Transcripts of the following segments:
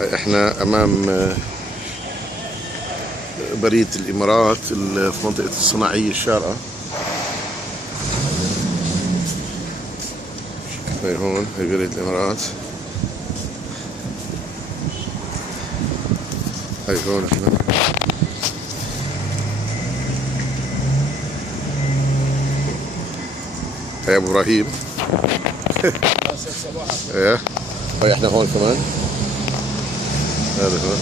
احنا امام بريد الامارات في منطقة الصناعية الشارقة. هاي هون هاي بريد الامارات. هاي هون احنا. هاي ابو ابراهيم. ايه هاي احنا هون كمان. هذا هو.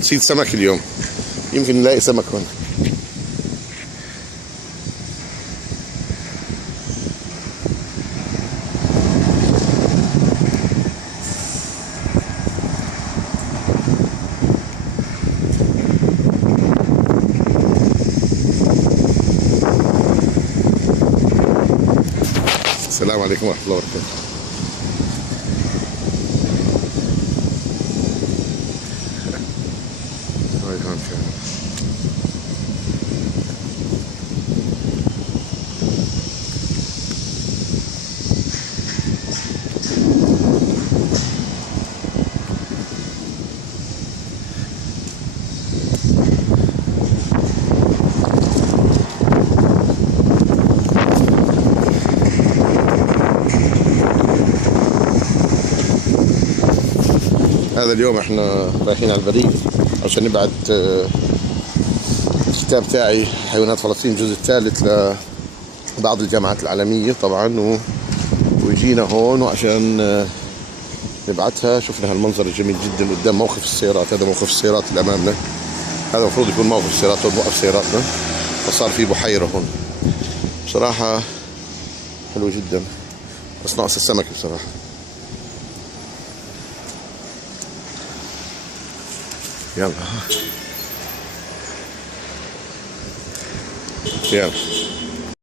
نسيت سمك اليوم، يمكن نلاقي سمك هون. السلام عليكم ورحمة الله وبركاته. هاي هون كان. هذا اليوم احنا رايحين على البريد عشان نبعت الكتاب تاعي حيوانات فلسطين الجزء الثالث لبعض الجامعات العالمية طبعا، ويجينا هون وعشان نبعتها. شفنا هالمنظر الجميل جدا قدام موقف السيارات. هذا موقف السيارات اللي امامنا، هذا المفروض يكون موقف السيارات وموقف سياراتنا، فصار في بحيرة هون. بصراحة حلو جدا بس ناقص السمك بصراحة. يلا يلا.